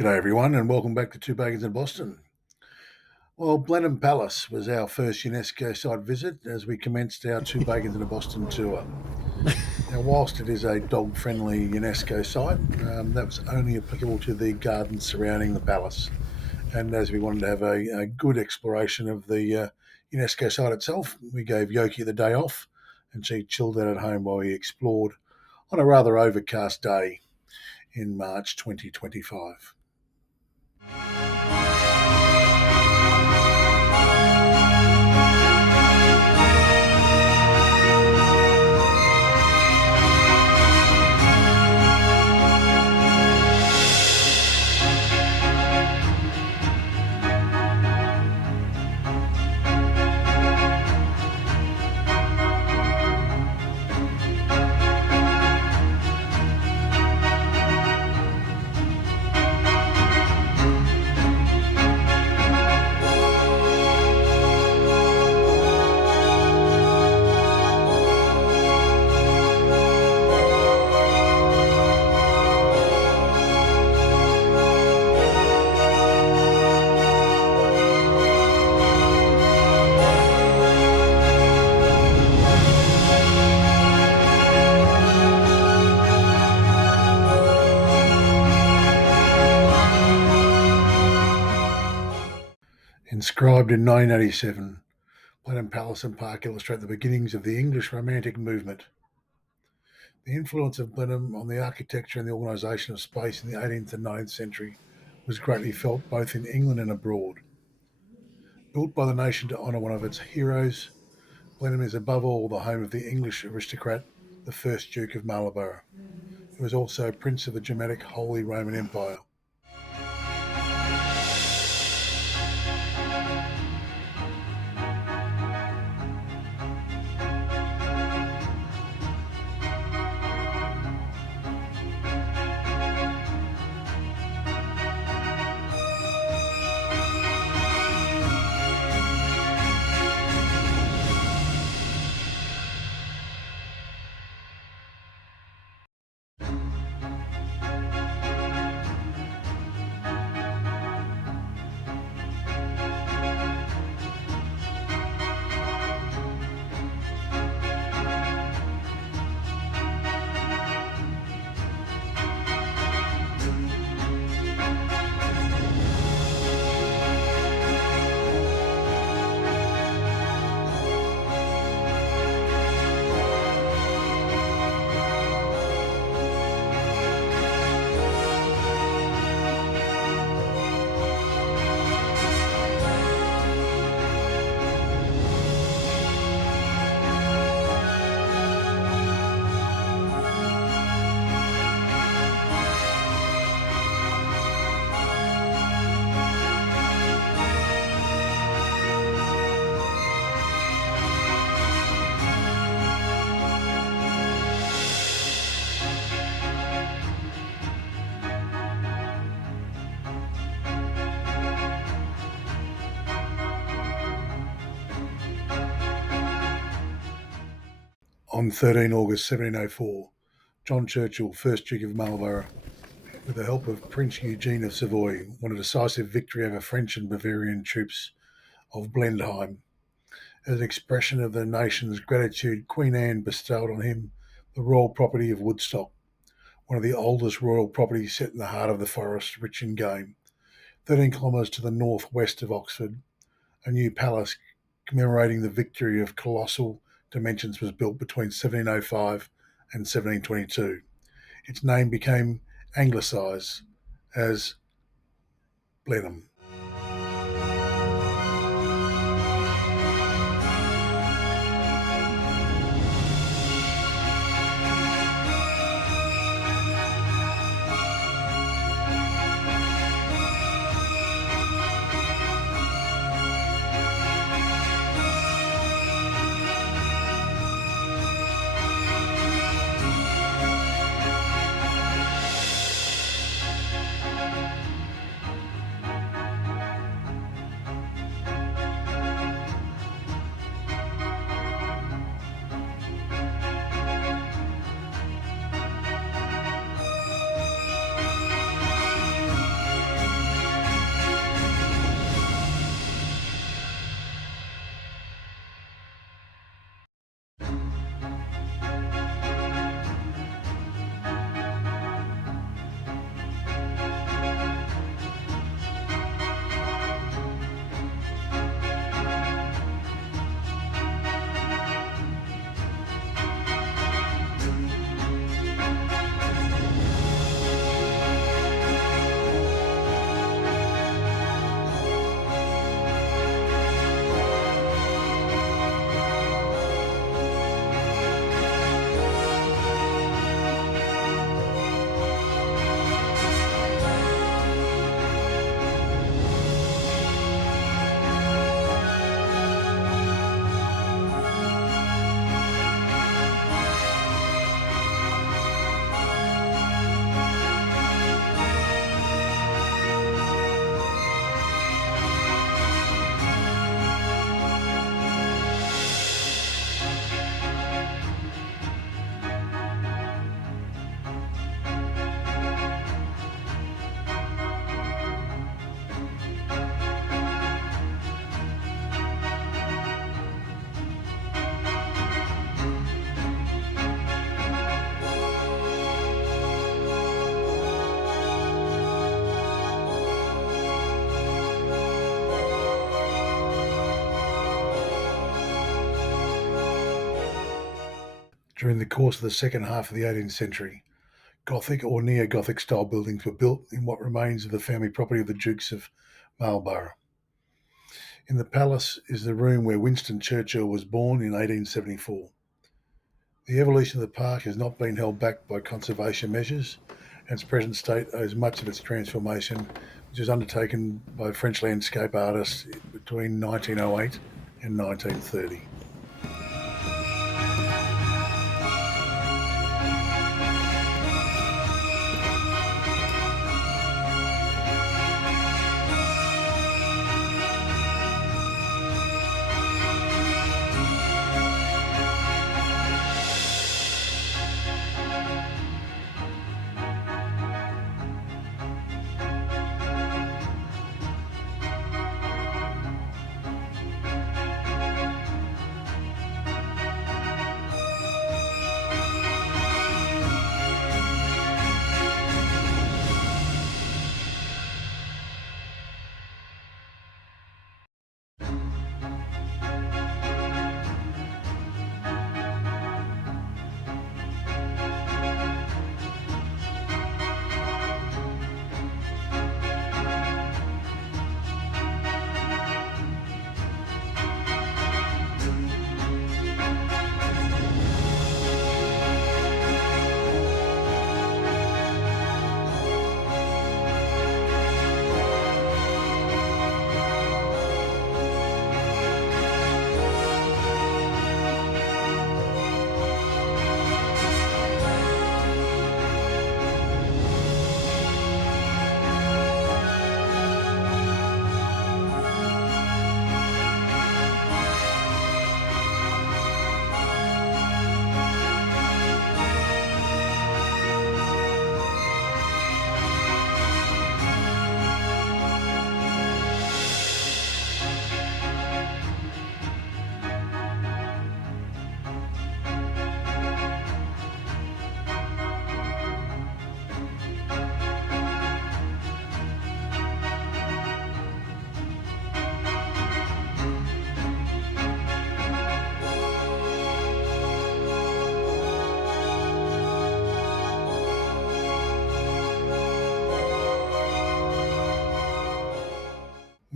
G'day everyone and welcome back to Two Bagans in Boston. Well, Blenheim Palace was our first UNESCO site visit as we commenced our Two Bagans in a Boston tour. Now, whilst it is a dog-friendly UNESCO site, that was only applicable to the gardens surrounding the palace. And as we wanted to have a good exploration of the UNESCO site itself, we gave Yoki the day off and she chilled out at home while we explored on a rather overcast day in March 2025. Inscribed in 1987, Blenheim Palace and Park illustrate the beginnings of the English Romantic movement. The influence of Blenheim on the architecture and the organisation of space in the 18th and 19th century was greatly felt both in England and abroad. Built by the nation to honour one of its heroes, Blenheim is above all the home of the English aristocrat, the first Duke of Marlborough, who was also Prince of the Germanic Holy Roman Empire. On 13 August 1704, John Churchill, 1st Duke of Marlborough, with the help of Prince Eugene of Savoy, won a decisive victory over French and Bavarian troops of Blenheim. As an expression of the nation's gratitude, Queen Anne bestowed on him the royal property of Woodstock, one of the oldest royal properties set in the heart of the forest, rich in game. 13 kilometres to the northwest of Oxford, a new palace commemorating the victory of colossal dimensions was built between 1705 and 1722. Its name became anglicised as Blenheim. During the course of the second half of the 18th century, Gothic or neo-Gothic style buildings were built in what remains of the family property of the Dukes of Marlborough. In the palace is the room where Winston Churchill was born in 1874. The evolution of the park has not been held back by conservation measures, and its present state owes much of its transformation, which was undertaken by French landscape artists between 1908 and 1930.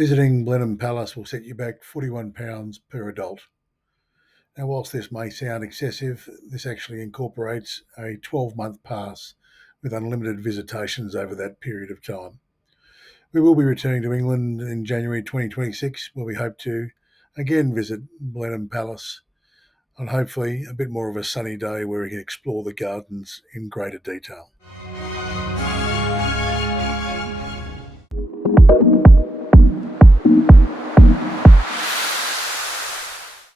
Visiting Blenheim Palace will set you back £41 per adult. Now, whilst this may sound excessive, this actually incorporates a 12-month pass with unlimited visitations over that period of time. We will be returning to England in January 2026, where we hope to again visit Blenheim Palace on hopefully a bit more of a sunny day where we can explore the gardens in greater detail.